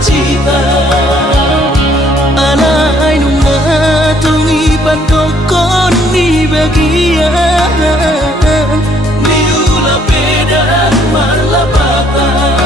cita Alay nung natungi padokon ni bagian Niula pedan marlapatan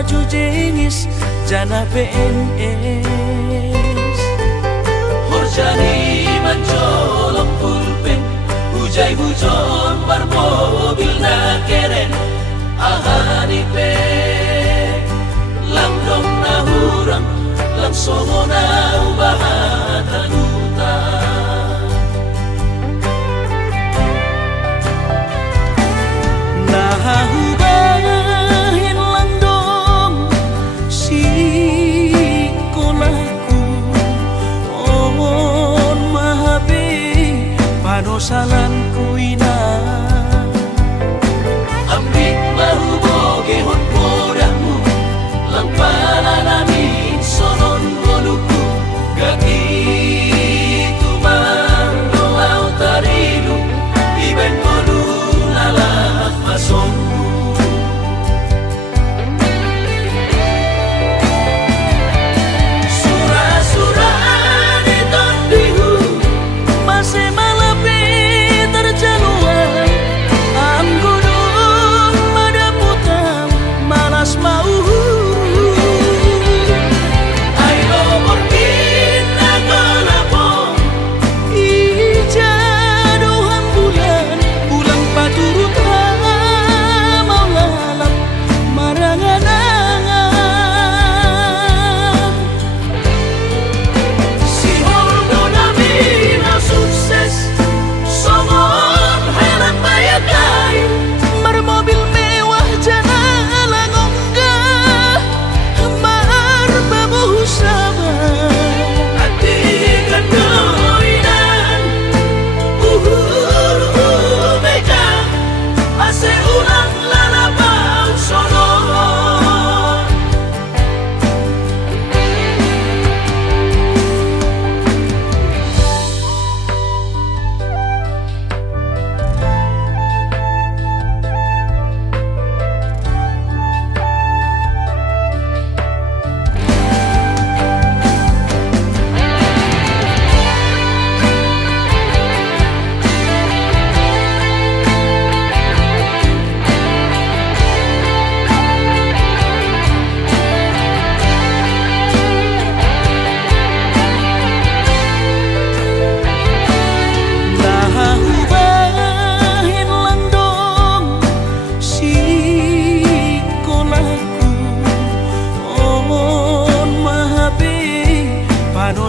baju jengis jana PNS Horjani mencolok pulpen Hujai hujon bar mobil na keren Ahani pe Lamdo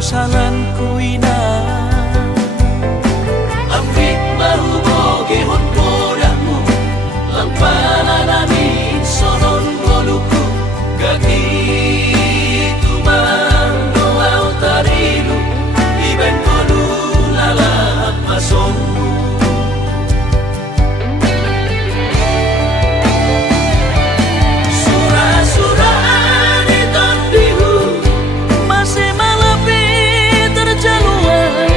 salan kuina Ambik mahu boge hon podamu Lampana namin sonon boluku Gagi tumang doau tarilu Iben kolu lalap masongmu Surah-surah di tondihu masih malapi terjaluan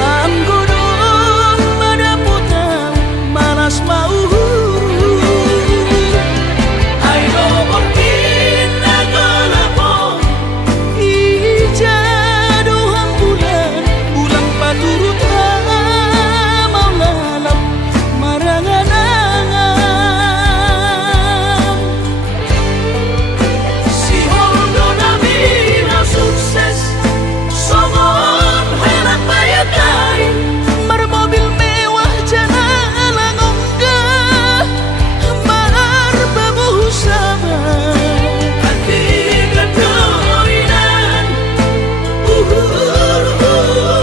am gunung pada putang malas mau Ayo mungkin aku lepong ijaduhan bulan ulang paturut mau lalap marangan angan Si hondo nabi na sukses Somon herat bayakai bermobil mewah jalan onggah berbabu sama Hati kedoinan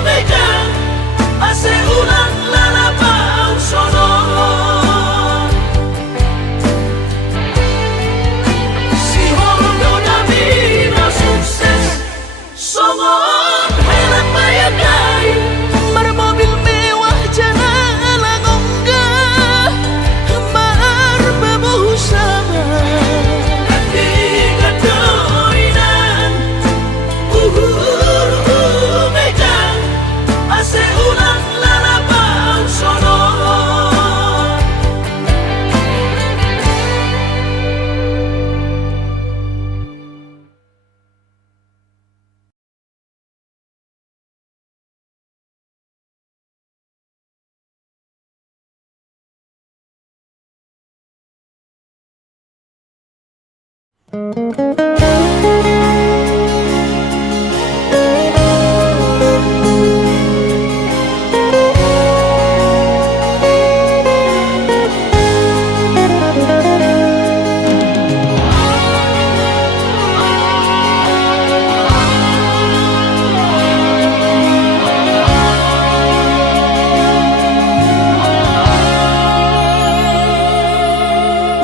megang Ase ulang lalapau sonon Si hondo nabi na sukses Somon herat bayakai bermobil mewah jalan onggah berbabu sama Hati kedoinan megang Ase ulang lalapau sonon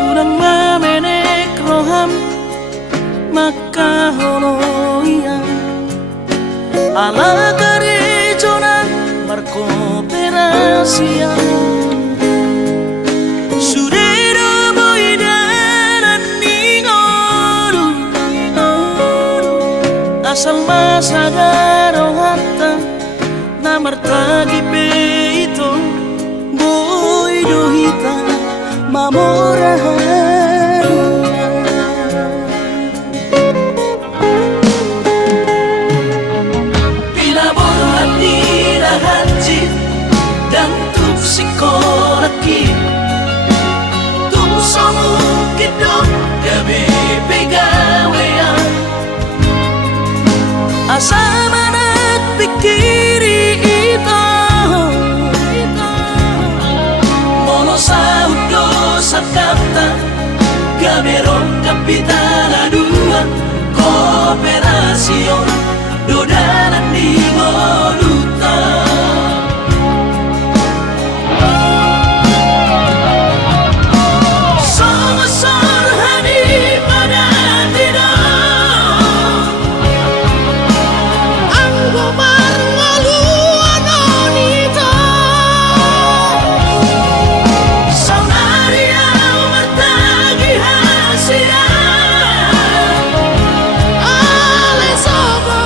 urang mamenek roham maka holoian ala gerejonan berkooperasi Sudero boidanan ningoru asal masa garohata namar tagi peito boido hita mamorahan Pinabor hati na hajit Dan tuk sikolaki Tuk somu kidok Gabe pegawean asa manat pikiri ito Mono saudo sakata Gaberong kapitana dua Kooperasion Dodanan di Moluta Sama-sama hani pada tidak anggo marngalu anonita Saunaria bertagi hasil ale sobo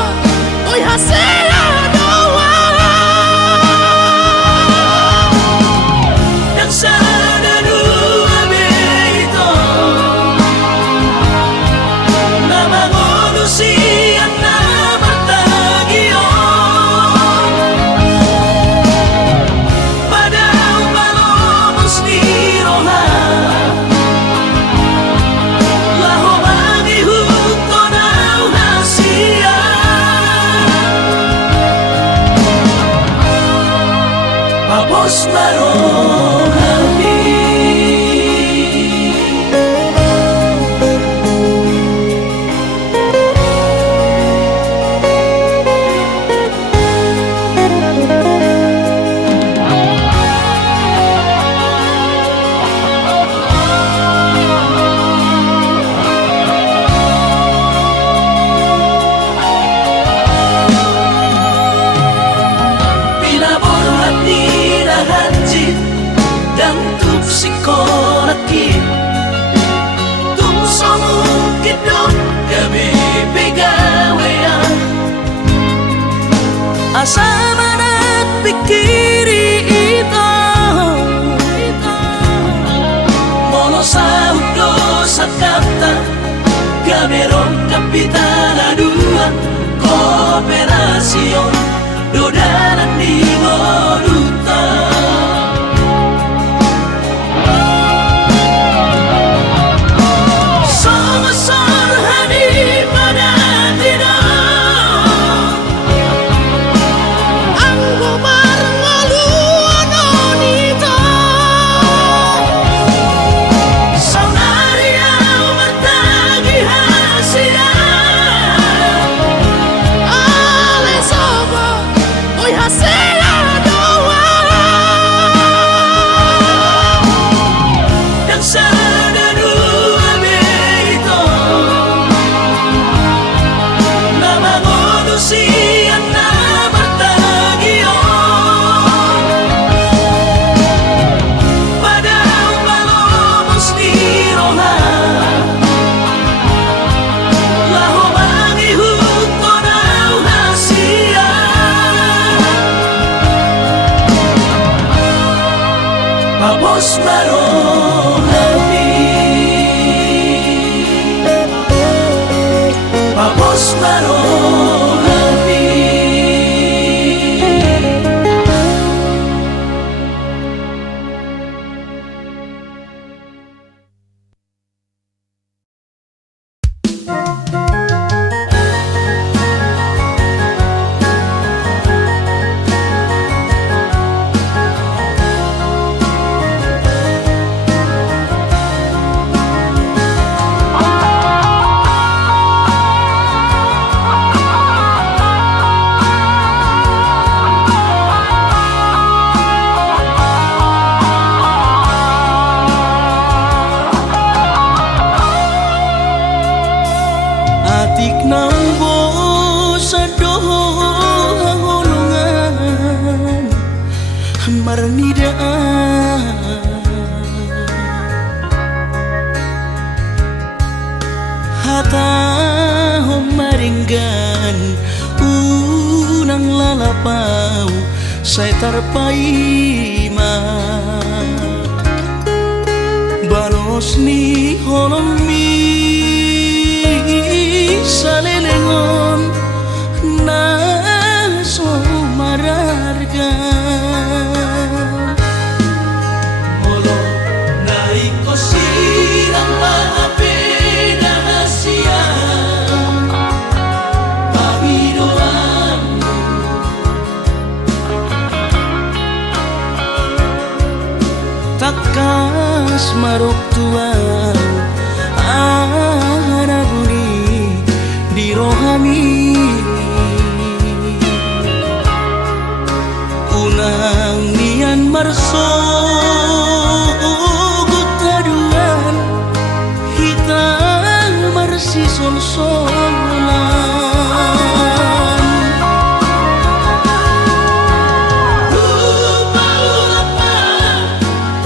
Samanat pikiri ito Mono sa udo sa kata Gamerong kapitana dua Kooperasyon Dodanan di Moduta Somasor hani pada tidak ang gumarngaluan nito Saunaria matagi hasia alesogo oy hasela doa Dan sana dua beito Nama ngodusian na martagion Padahal malomos ni rohan Laho mangihut ko na hasia Papos marohani Papos marohani atik nang bosa dohongan marnidaan hata maringgan unang lalapau saya tarpaima balos ni holomi salelengon na somararga Molo naik ko sirang mga pinahasya Pamidoan takas marok tuan anaguni di rohami unang nian marso gutaduan hitang marsi sol-solan Lupa-lupa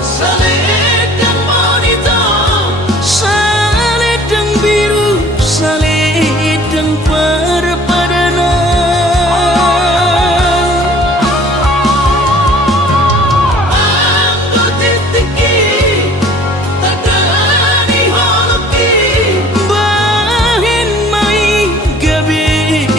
Saledang monito saledang biru saledang perpadanan Anggo titiki Tadani holoki bahin mai gabi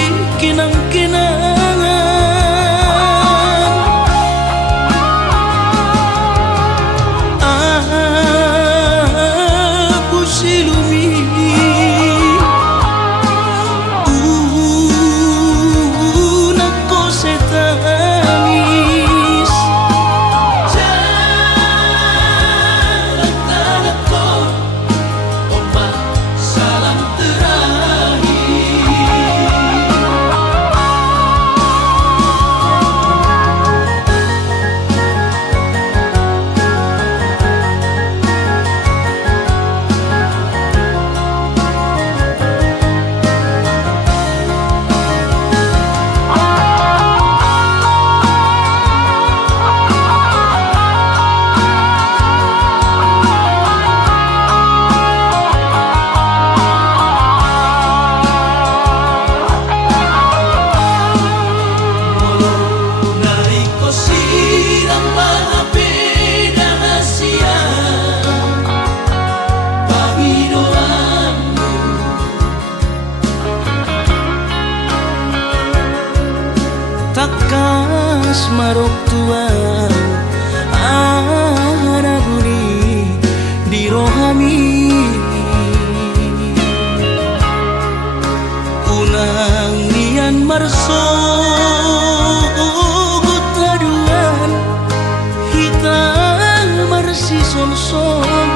marok tuang anaguni di rohami unang nian marso gutaduan hitang marsi sol-solan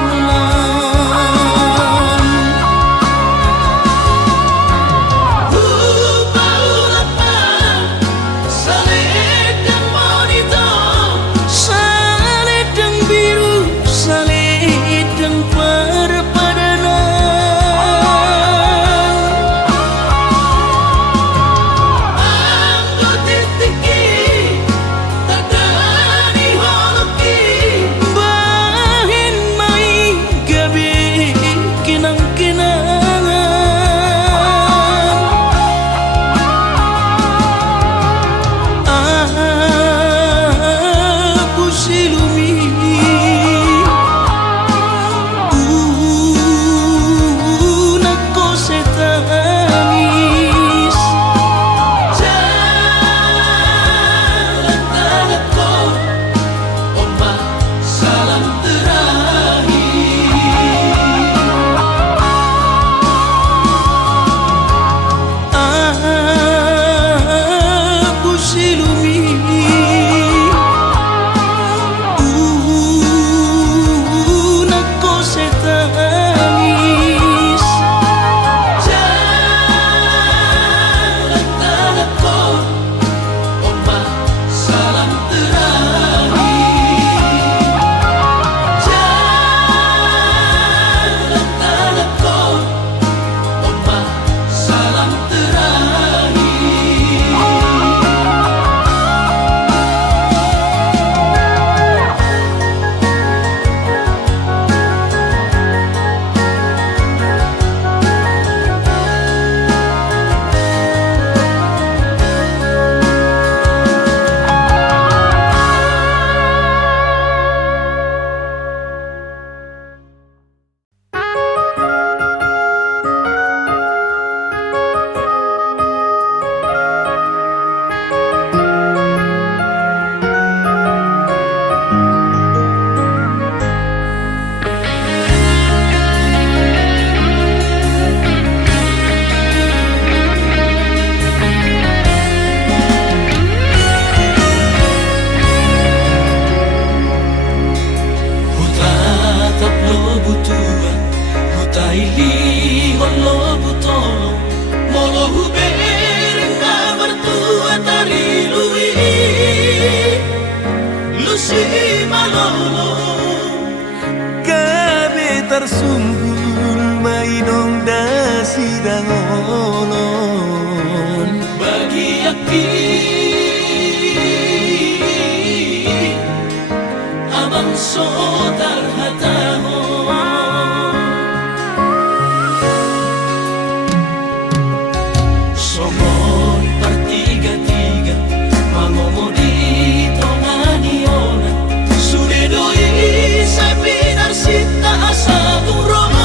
Tersumbul mainong dasidang olon bagi aki abang sodar hataho somon partiga-tiga mangomodi tongani ona sudedoi sai pinar sita asa turong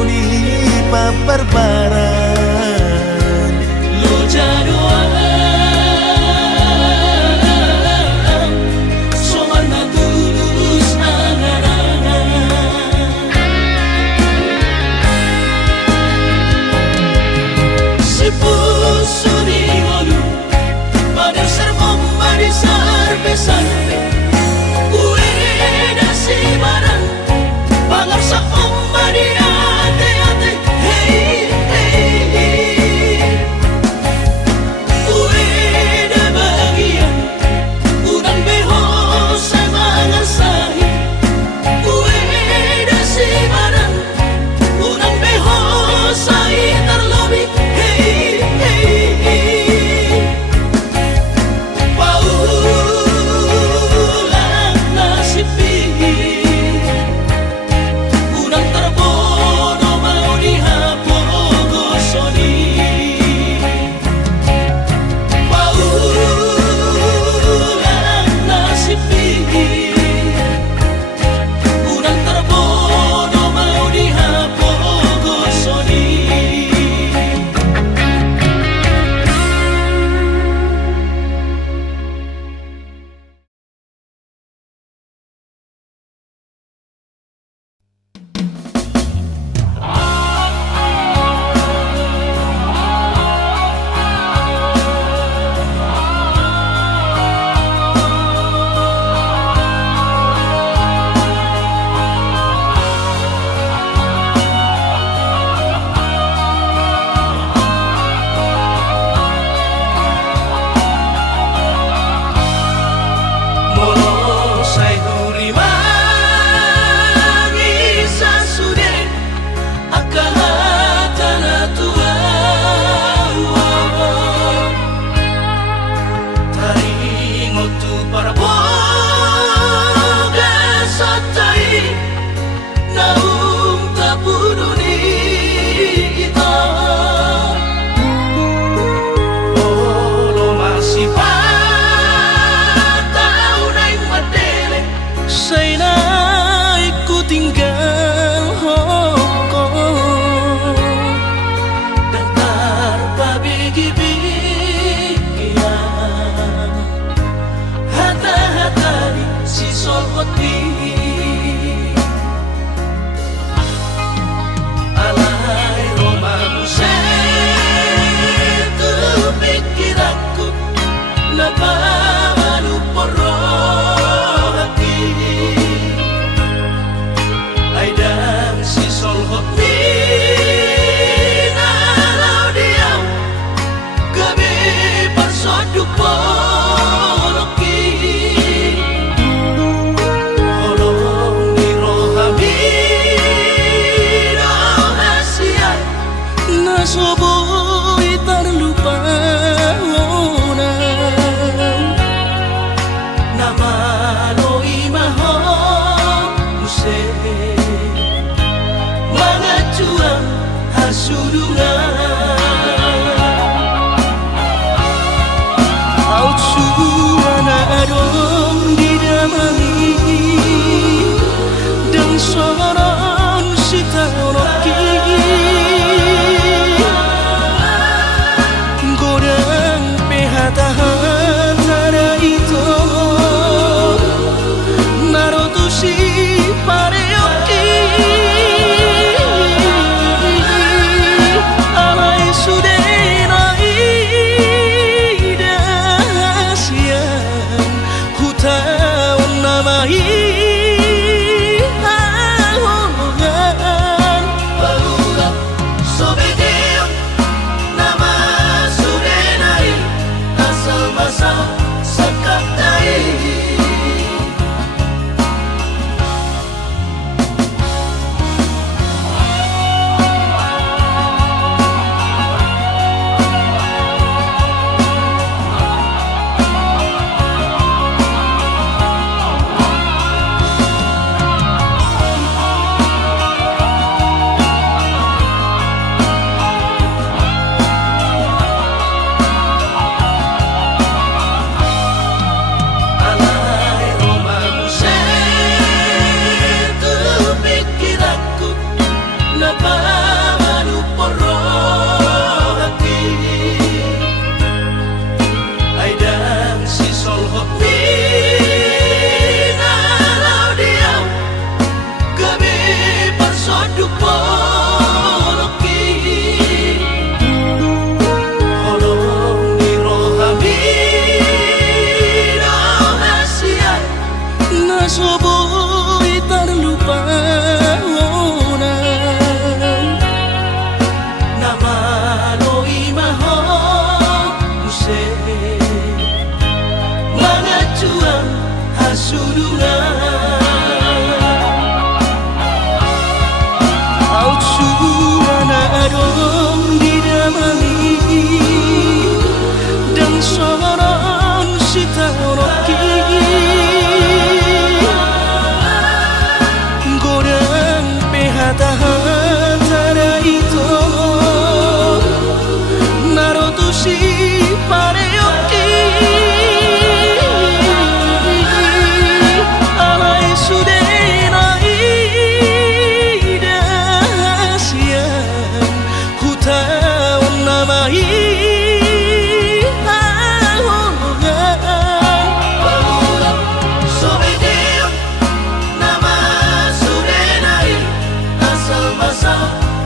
uni paparbaran Lo jadoan Soman na tulus angan-angan Si puso di olu Pada sermong marisar besarpe Ueda si barang Pangar sa umbadi ate-ate Hey, hey, hey Ueda bagian Udang beho sa mga sahi Ueda si barang Udang beho sa itarlobi Hey, hey, hey Paulang nasipin Unang tarbono mau dihapogosoni Paulang nasipin Unang tarbono mau dihapogosoni Molo say durimangi sa sude akahata na tuwa taringot tu para boga sa tay naung tapuduni ita Lolo masih Say na ku tinggal hoko Dantar pabigi-bigian Hata-hatari si solkot di Alay romamu setu pikir aku Napamalu poro hati Aidang si solhot ni nalau diam Gabi parsoduk poloki Holong di rohami rohasia nasoboy terlupa Nama lo imaho muse Mga cuang hasudungan Out suana adong didamani Dan soron si tanoki Godang pehata-hata itu Naruto si pareoki Ala dong didamai dan soron sita oroki gorang pehata-hata itu narotushi pareoki alai sudenai dahasian hutawan namai Sobedio nama sudenai asal basa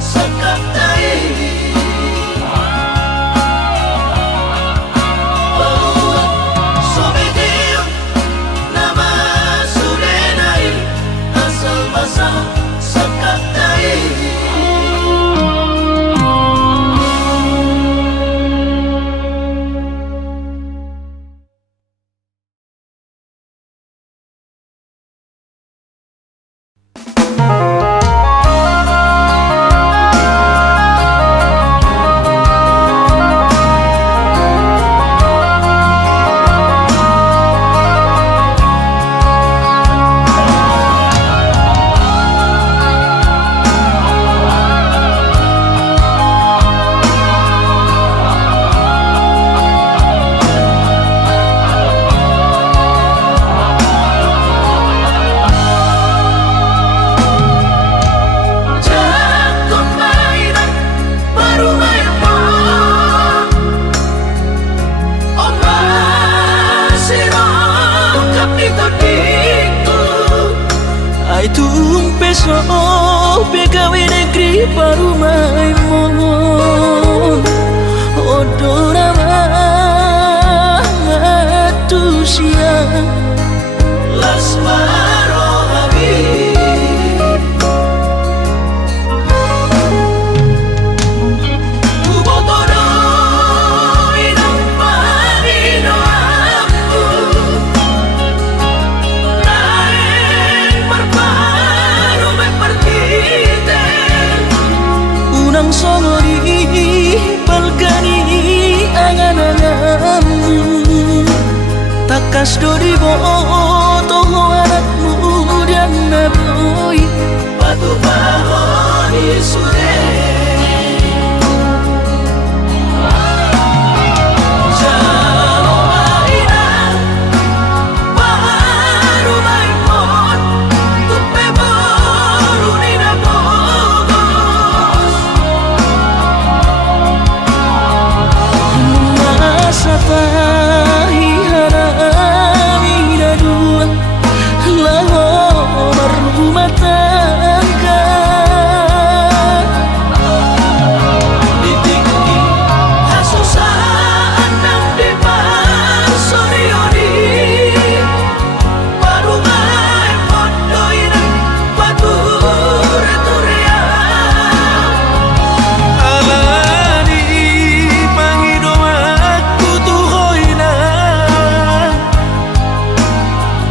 sekaptai Sobedio nama sudenai asal basa sekaptai Ai tumpe so pegawe negeri parumai mon odora matusia Lasmaro Habib Kubotoro inang panino aku Naeng berparu mepertite unang songori balkani angan-anganmu takas dori boto anakmu dan naboy Batu bahoni sude Jalo mainan Baru maimon Tupe baru nina bogos masa tahi harami dua lahor rumah tangga Ditinggi hasusaan nang di parsorioni Baru maimon doinan Bature-turea Alani pangido aku tuhoina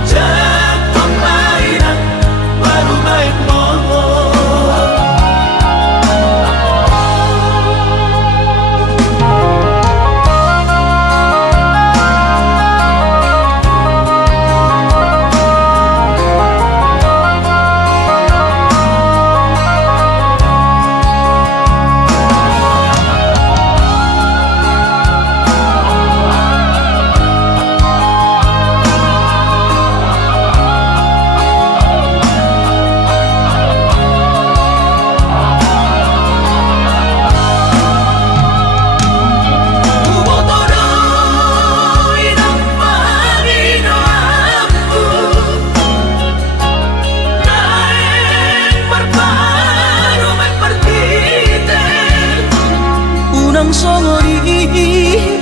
Jakong mainan Baru maimon Kubotoro inang panino aku Naeng berparu mepertite unang songori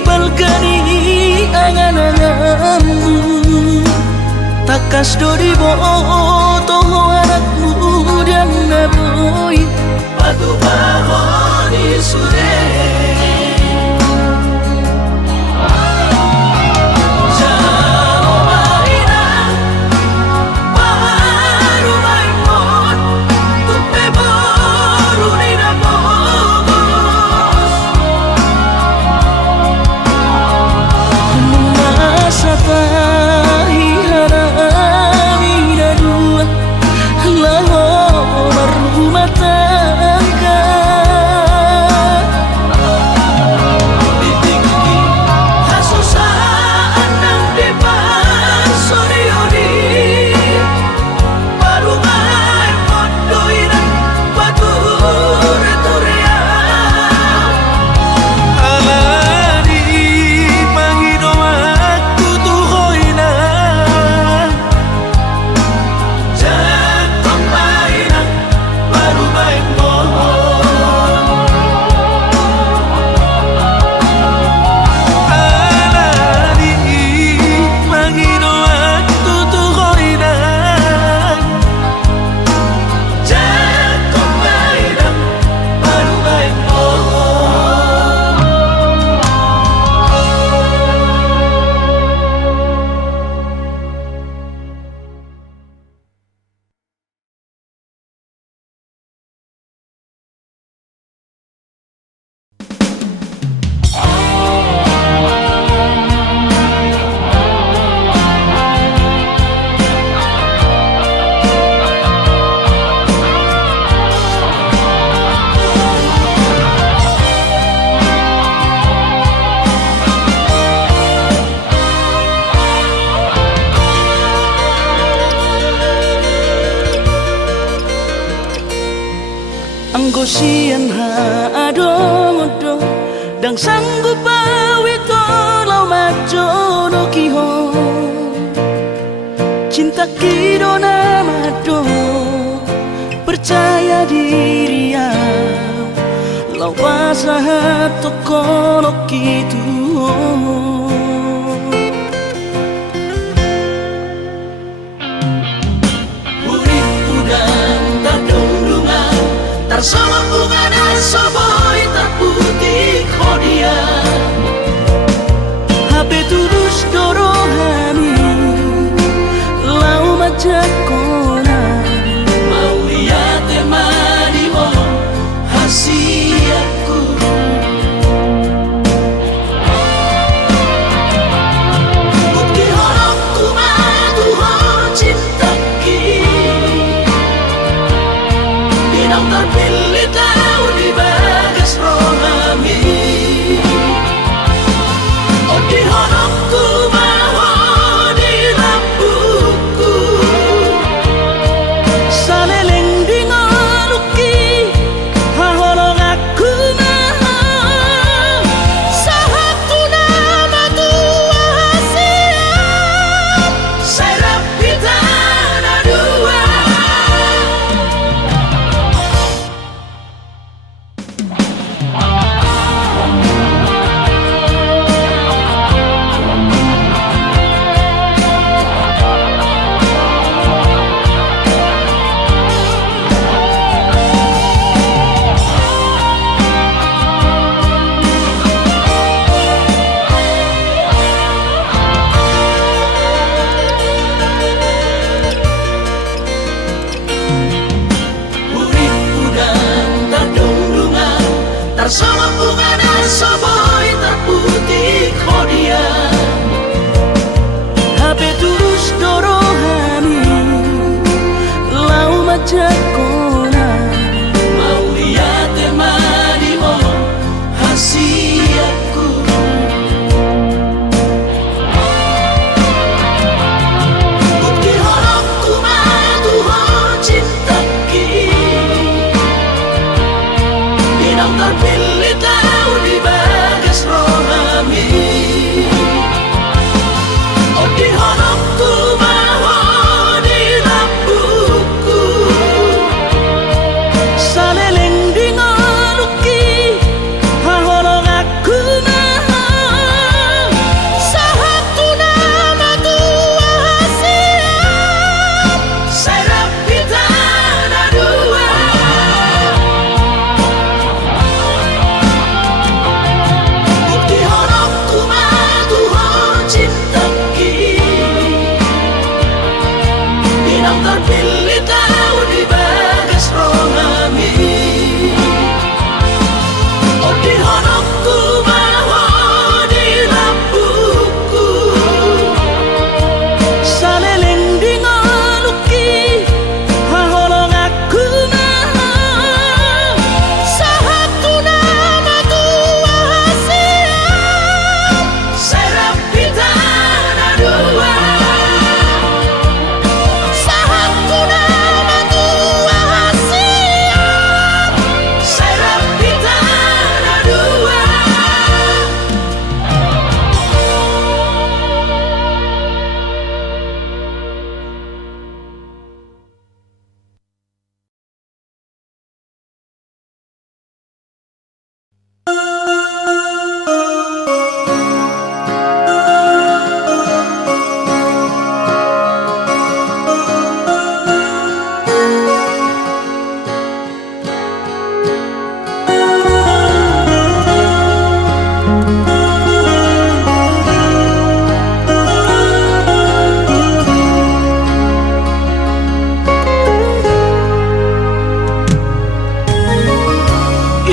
balkani angan-anganmu takas dori boto anakmu dan naboy Batu bahoni sude Jalo mainan Baru maimon Tupe baru nina bogos Sanggo sian ha adong-odong dang sanggo bawi tolau majono kiho cinta kidona mado percaya diri ya lau pasahat tokono kitu Sama bunga dan soboy tak putih kodia Habe tulus dorohani lau majakona mau lihat temani mo hasiaku bukti horongku madu ho cinta ki Dinang terpilih tahu di bagas rohami Oh di honongku maho di lampuku saleleng di ngoluki haholong aku maha sahatu nama tua hasian Serap kita ada dua Sama bunga dan soboy tak putih kodia Habe tulus dorohani lau majakona mau lihat temani mo hasiaku bukti horongku madu ho cinta ki Dinang terpilih tahu di bagas rohami Oh di honongku maho di lampuku saleleng di ngoluki haholong aku maha sahatu nama tua hasian Serap kita ada dua Bukti horongku madu ho cinta ki Dinang terpilih tahu di bagas rohami Oh di honongku maho di lampuku saleleng di ngoluki haholong aku maha sahatu nama tua hasian Serap kita ada dua sahatu nama tua hasian Serap kita ada dua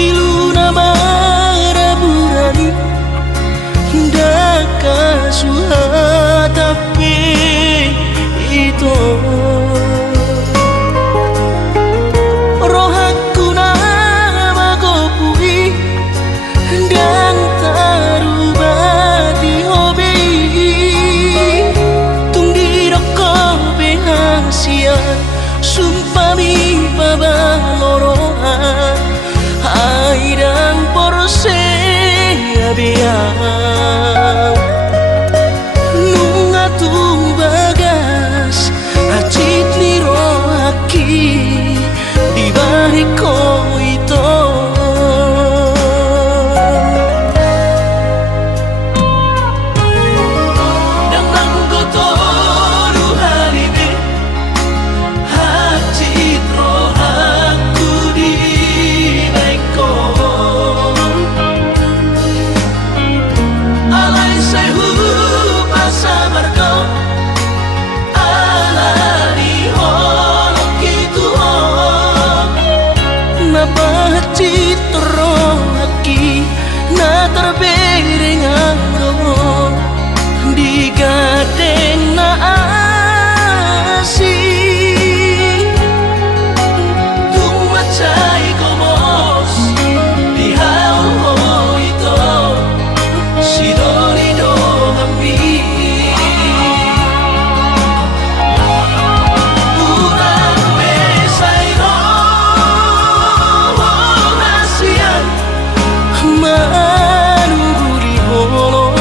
iluna maraburani daka suha tapi itu rohaku nama gopui dan tarubati hobi tungdi rokok behasian sumpah mi pabalorohan sayang Nunga tumbagas Acit niro aki Di bariko ito Nang gotoru halibe Acit ro aku di baiko Alay sehu pasabar kau Alani holok itu Napacit ro aki Na terbereng anggo Di gadeng na asih Tumacay komos Di haul ho ito Si Dorido kami Urang mesay ro Rasian Manuguri holo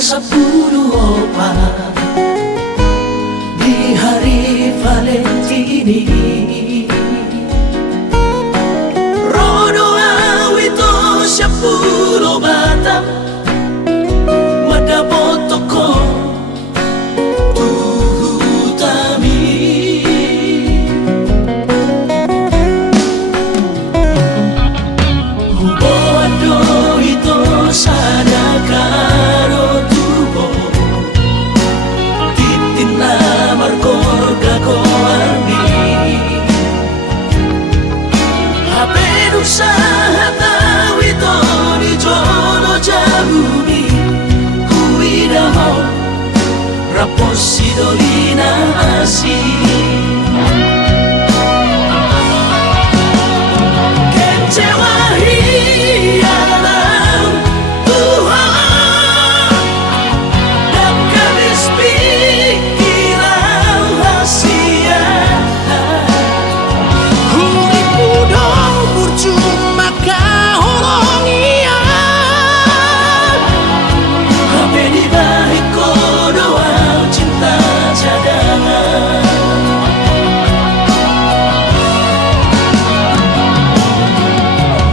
ke-10 di hari Valentini. Rodo awito 10 batang madapotoko tuhutami. Huboado ito sana karo tubo titin na markorga ko armi hapedu sa hatawi to ni jono jabuni kuida ho raposi dolina asi kecewa hialam Tuhan dan kabis pikiran rahasia Huri muda bercuma kahoronian Hape di balik doa cinta cadangan.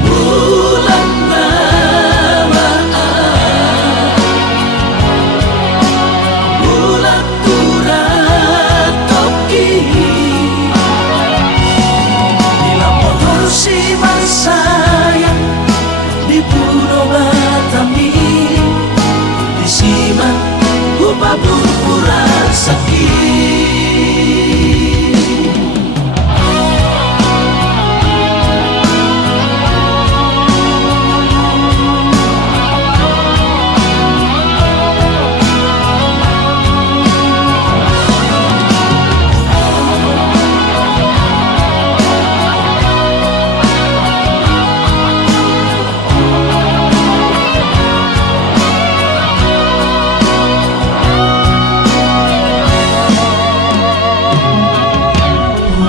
Bulan Ramadhan, bulan turat toki, bila motor si sayang di Pulau Batami, di Siman upah berpuran sakit.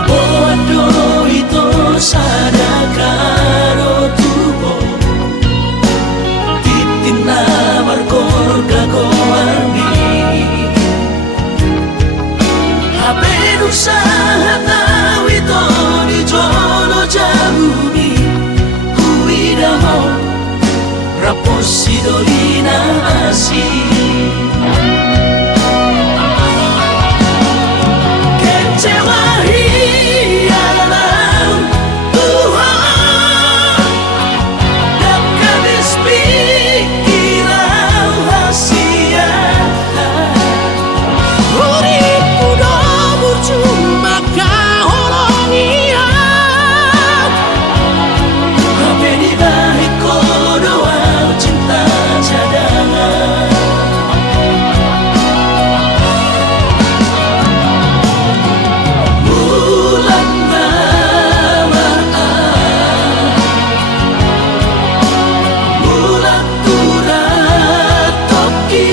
Bodo itu sadakaro tubo titin na markorga ko armi hapedu sa hatawi to ni jono jabuni kuida ho raposi dolina asi kecewa hialam Tuhan dan kabis pikiran rahasia Huri muda bercuma kahoronian Hape di balik doa cinta cadangan. Bulan Ramadhan, bulan turat toki,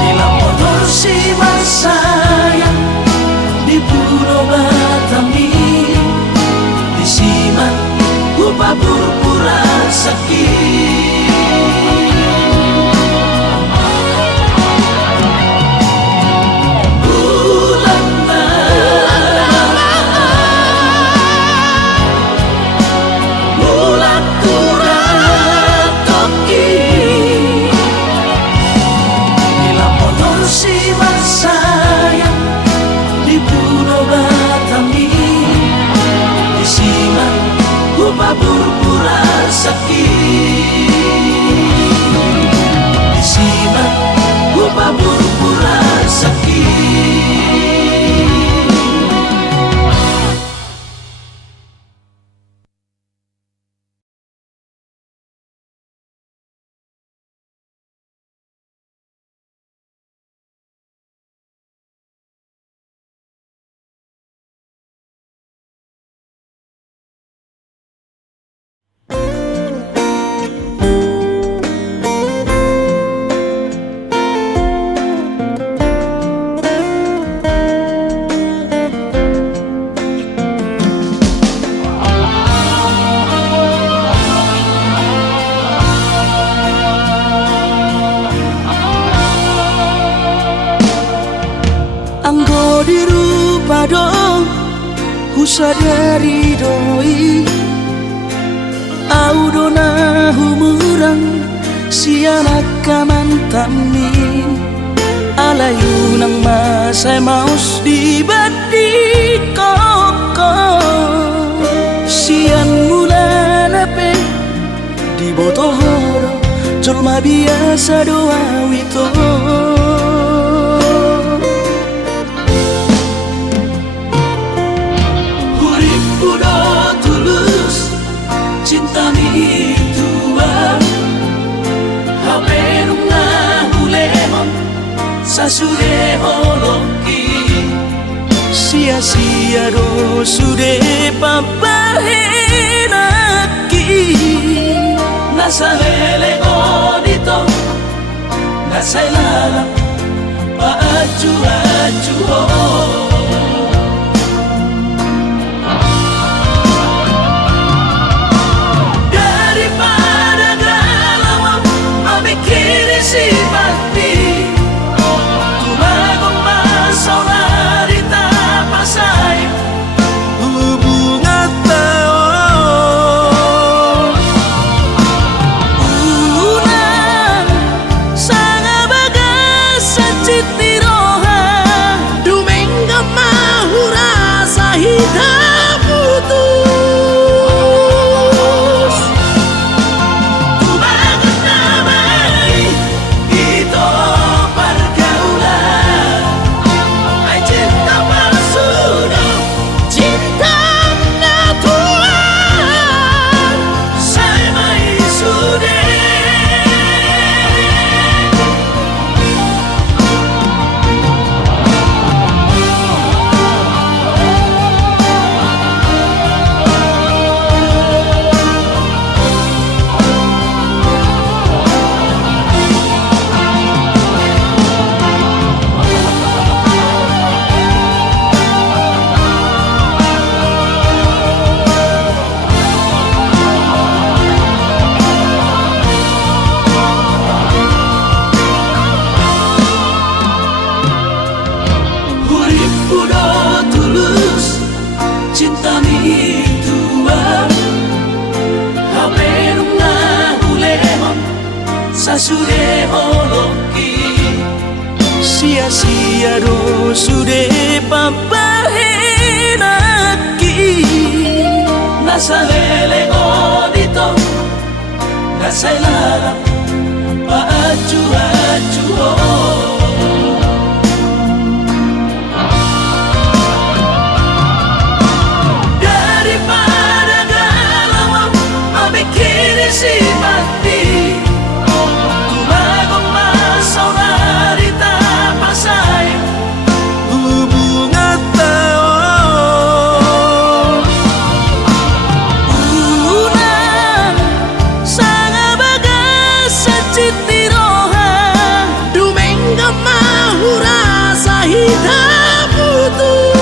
bila motor si sayang di Pulau Batami, di Siman upah berpuran sakit. Bulan Ramadhan, bulan turat toki, bila motor si sayang di Pulau Batami, di Siman upah berpuran sakit. Ku sadari doi au dona humurang sianak kamantami alayu nang masay maus di badi koko sian mula nape di botohoro colma biasa doa wito cinta mi tua hape nunga hulehon sasure holoki sia-sia do sude papahenaki nasa lele godito nasa ilala paaju-aju simpati tumagong masauna di tapasay hubungan taon unang sanga bagas sa citiroha dumengga mahura sa hidup putus cinta mi tua hape nunga hulehon sasure holoki sia-sia do sude papahenaki nasa lele godito nasa ilala paaju-aju simpati tumagong masauna di tapasay hubungan taon unang sanga bagas sa citiroha dumengga mahura sa hidup putus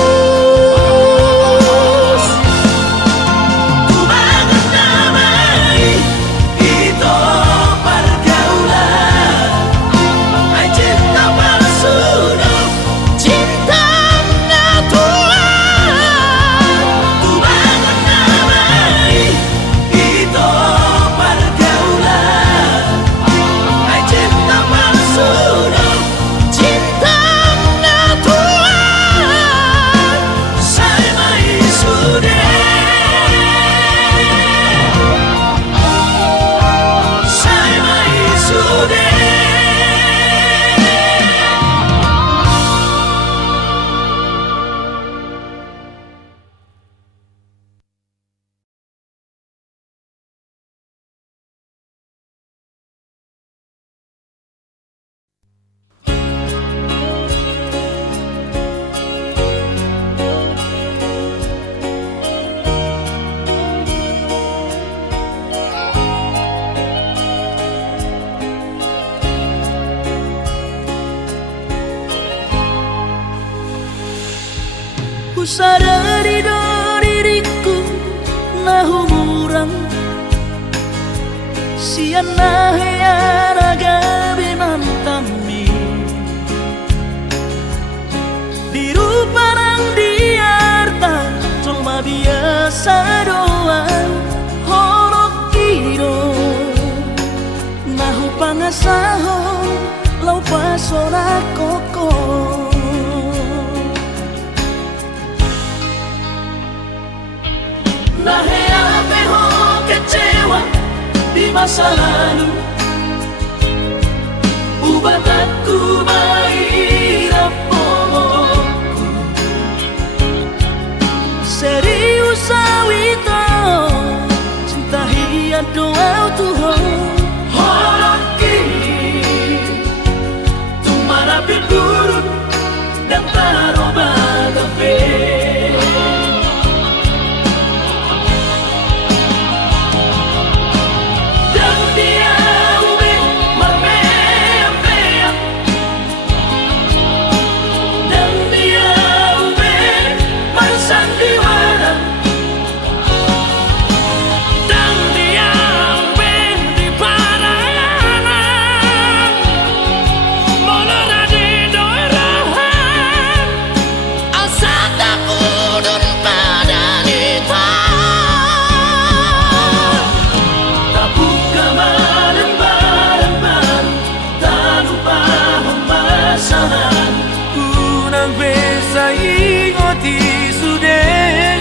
Ku sadari do diriku na humurang sian na heyana gabi nantami di rupa nang diarta colma tahun lau pasona koko. Nahea peho kecewa di masa lalu, ubah aku mahirap pomoku. Serius awito cinta hiat doa Tuhan. Horoki tumara bergurun dan taroba kafe. Dan dia ube marmea. Dan dia ube marsandiwara. Dan dia ube di parayanan. Molora di doirahan. Asata pudun pada nita. Tak buka malam-malam, tak lupa pemasangan. Unang besa ingoti sudah.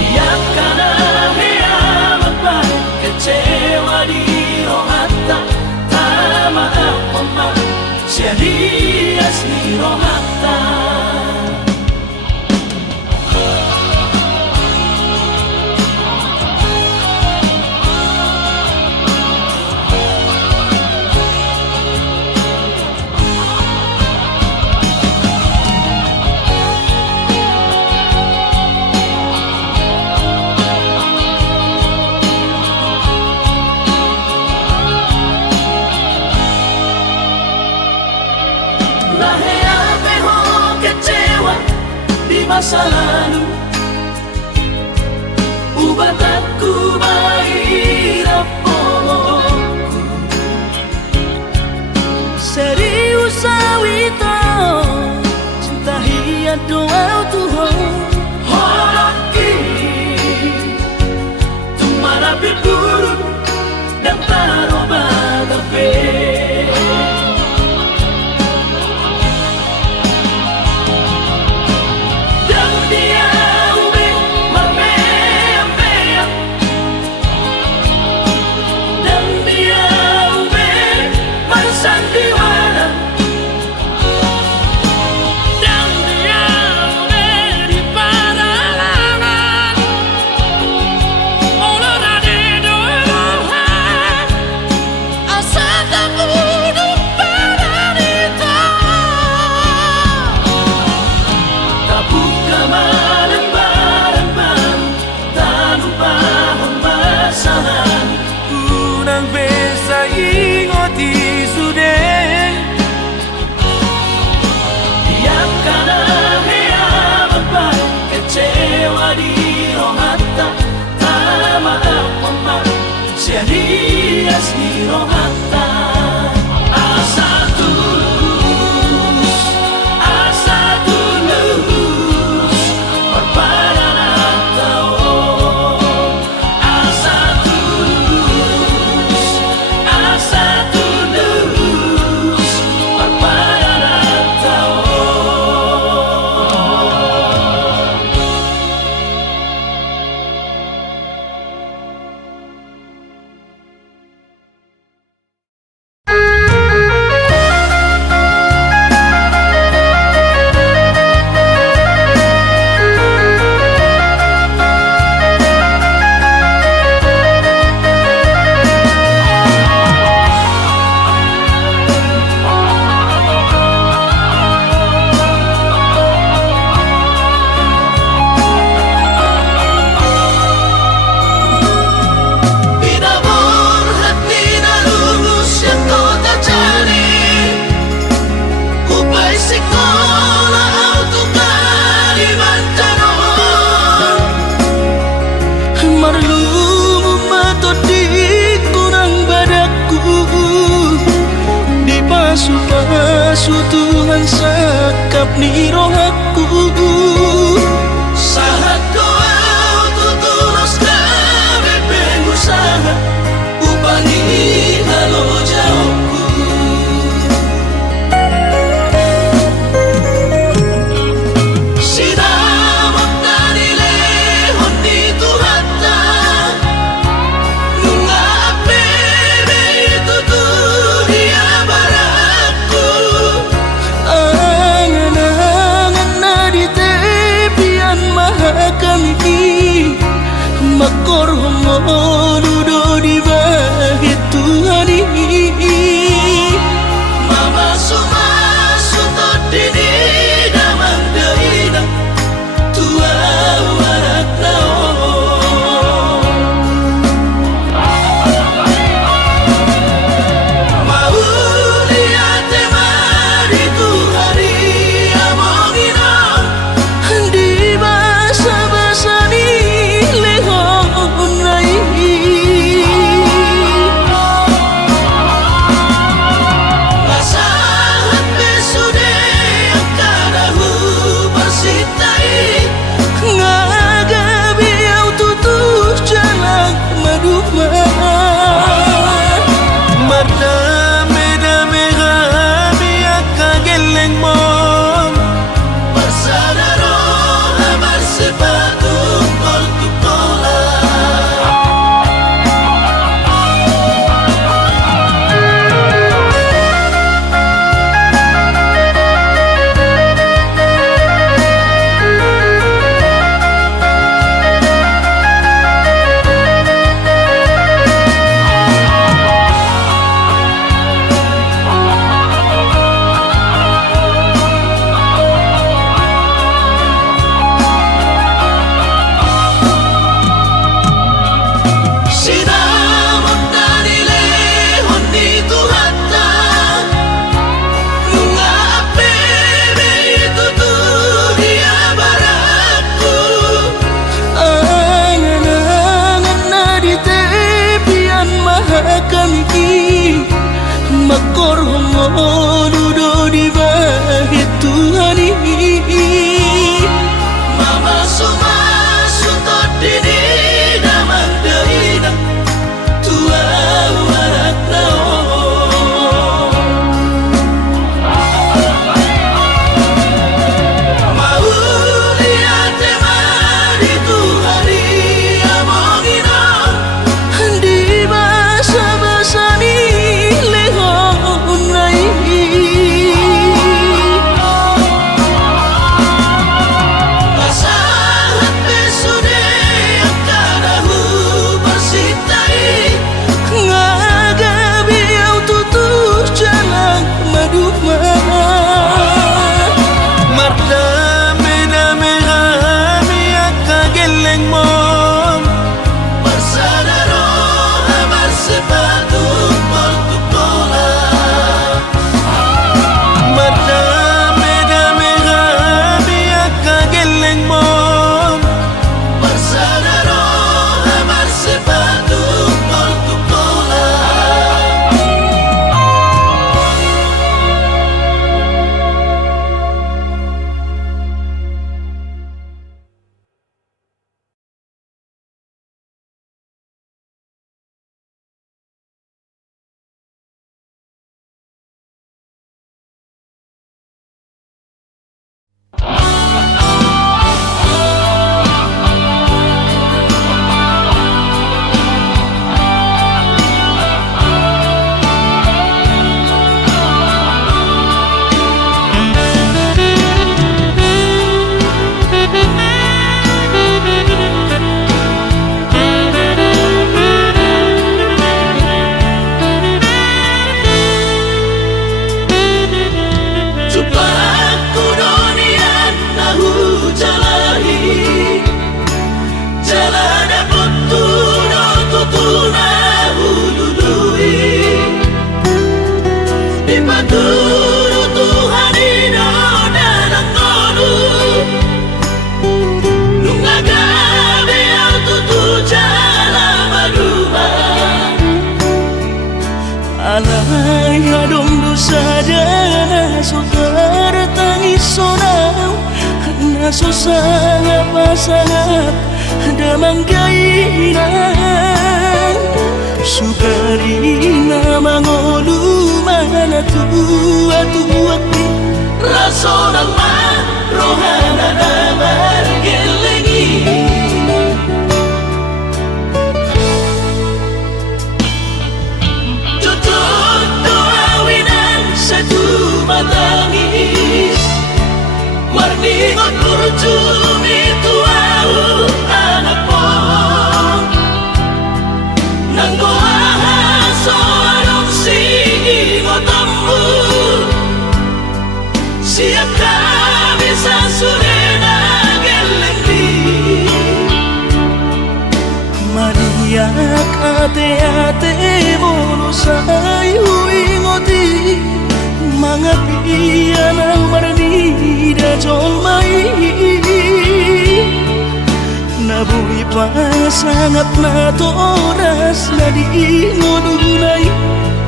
Yang kana hea mabay kecewa di rohata. Tak maaf mama, siya rias di rohata. Nahea peho kecewa di masa lalu, ubah aku mahirap pomoku. Serius awito cinta hiat doa Tuhan. Horoki tumara bergurun dan taroba kafe. Dan dia ube marmea. Dan dia ube marsandiwara. Dan dia ube di paralangan. Molora di doirahan. Asata pudun pada nita. Tak buka malam-malam, tak lupa pemasangan. Unang besa ingoti sudah. Yang kana hea mabay kecewa di rohata. Tak maaf mama, siya rias di rohata. Asa tulus Perpadanan tao. Asa tulus Perpadanan tao. Binabur hati na lulus yang kau tak cari. Upay sekolah autokar di Bantaron. Marlum mato di kurang badaku. Di pasu-pasu Tuhan sakap ni rohaku. Sahat doa tutulus kami pengusaha. Upang Makor hongodudo di bahit Tuhani Mama suma sutot dini damang deina tua warak nao mau lihat temani Tuhani amongina di basa-basa ni lehon nai pasahat besude akadahu bersitai ngagabi au tutuh jalan maduma Mardame dame kami akageleng mon bersadaro amar sepatu koltukola Mardame dame kami akageleng mon bersadaro amar sepatu koltukola Coba donian nahu jalahi jalan putuna tutuna hulului dipaturu Tuhan ino danang konu nungagabe au tutu jalan maduma alay adong dosa dana sukar tangis sonau nasusah pasangap damang kainan sukarina mangolu mana tua-tuati Rasonan ma rohana damar gelengi Tutut doawinan satu matangis Marningot kurcumi tuau anak pon Nanggoaha soanong singotammu Siap kami sasurena gelengi Mariak ate-ate mono sayu ingoti mga piyan ang marnida jolmai nabuhi pa sangat na toras na di ngodunay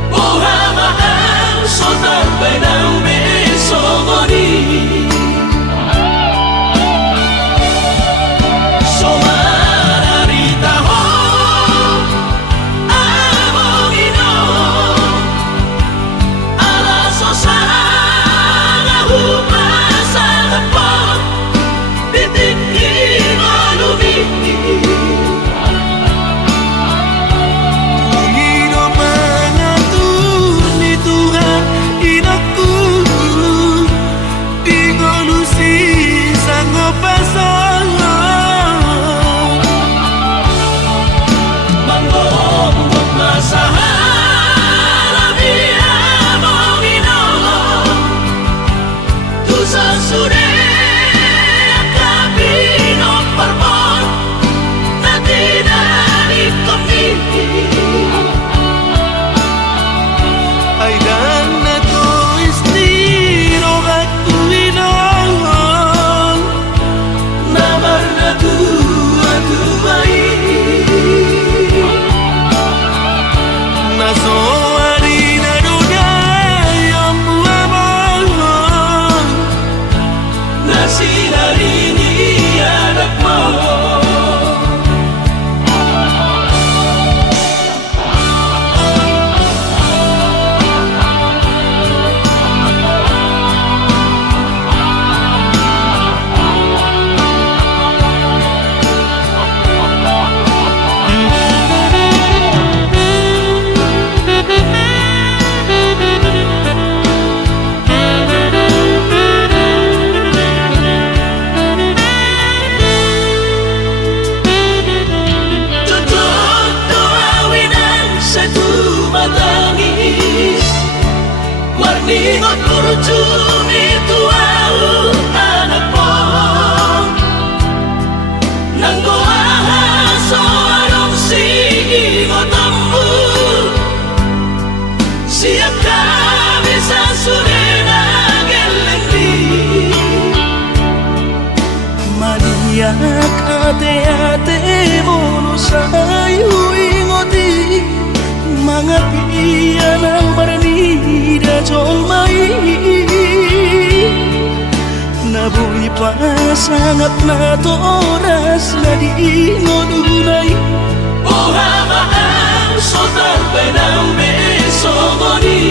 Buha mahal sotar benang besogoni Somararita ho amongino ala sosanga hupasanga po bitik inolumi Ungino mga Ningot kurjumi tuau anak pohon Nanggo ahaso arong sigi ngotambu Siap kami sasurena gelengdi Maniak ate-ate mono sayu ingoti Mga piyan ang barnida jolmai Nabuhi pa sangat na toras na di ngodunay Ohama ang sotar benang besogoni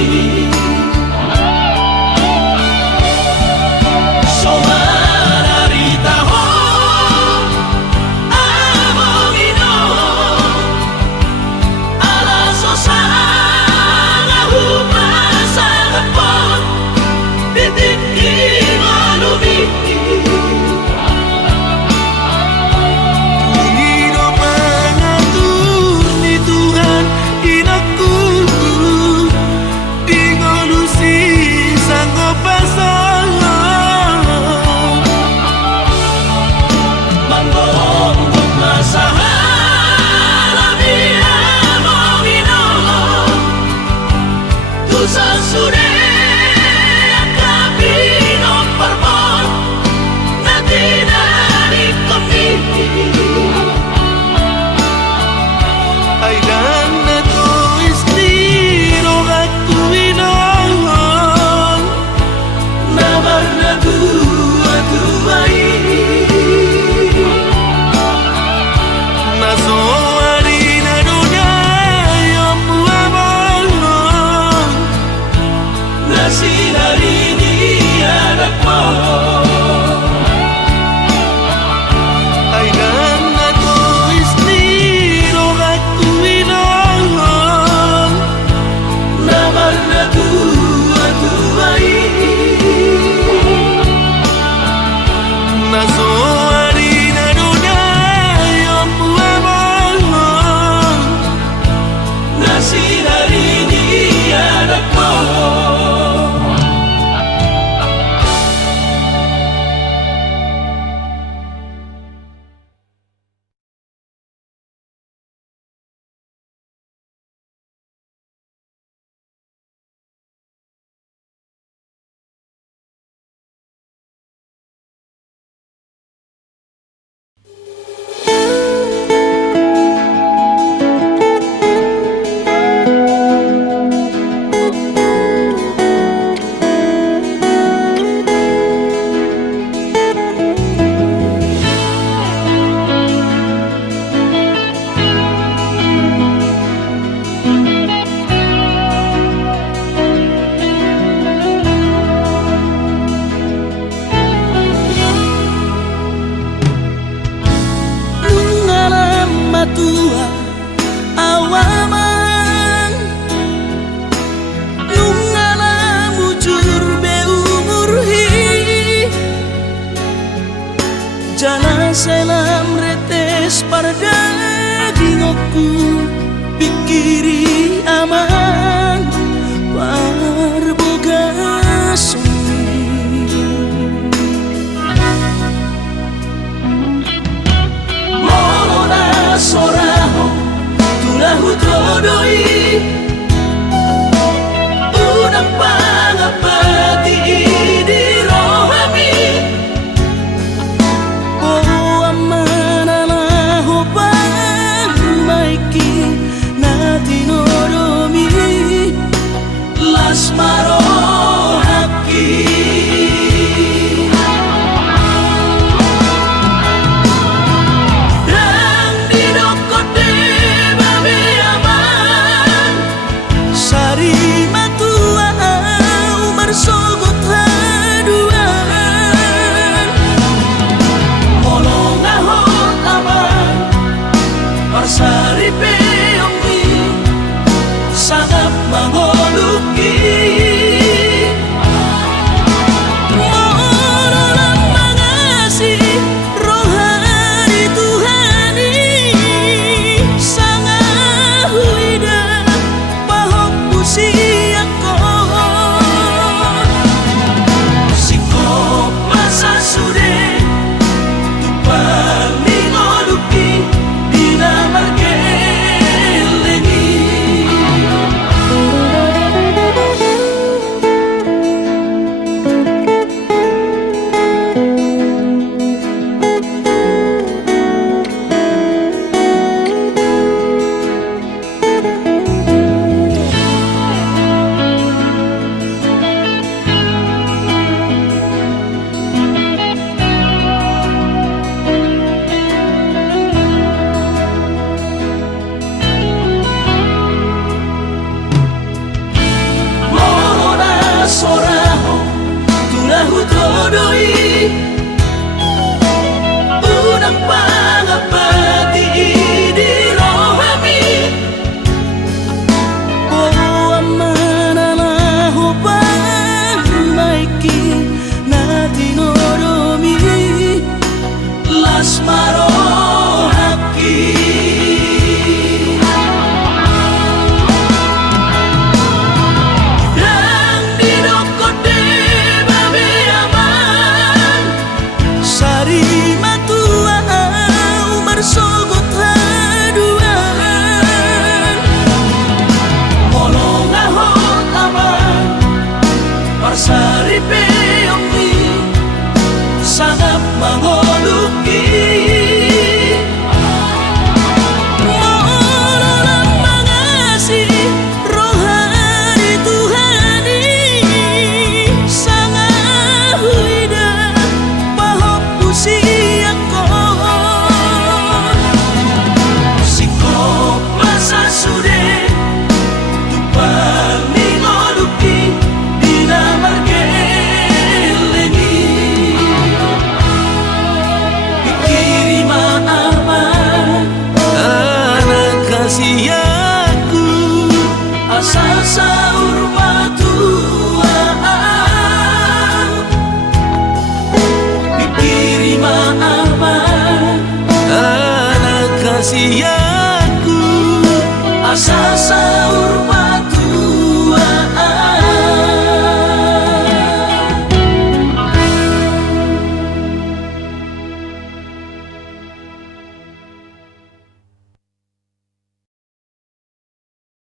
Somararita ho amongino Alaso sana hupasa kapon Titik imalubi Panginoon pangatur ni Tuhan inakku di ngolusi sanggup pasang Manggong masahan Labi amongino Tusan sure Akabino parmon Natinari kami ay dan na to istiro at tuwinahon Nabar na tuwa-tuway nasoari na dunay ang buwabon Na sinarini anak mo ay dan na to istiro at tuwinahon Nabar na tuwa-tuway nasoari na dunay ang buwabon Na sinarini anak mo Nung alam matua awaman Nung alam ujur be umurhi Jana selam retes parda dingokku Pikiri aman parboga sumi Mona soraho tulahu todoi Unang pangapati di rohami Oh amana na ho pang maiki natino kasih aku asa saur batuaan dipiri maafan anak kasih aku asa saur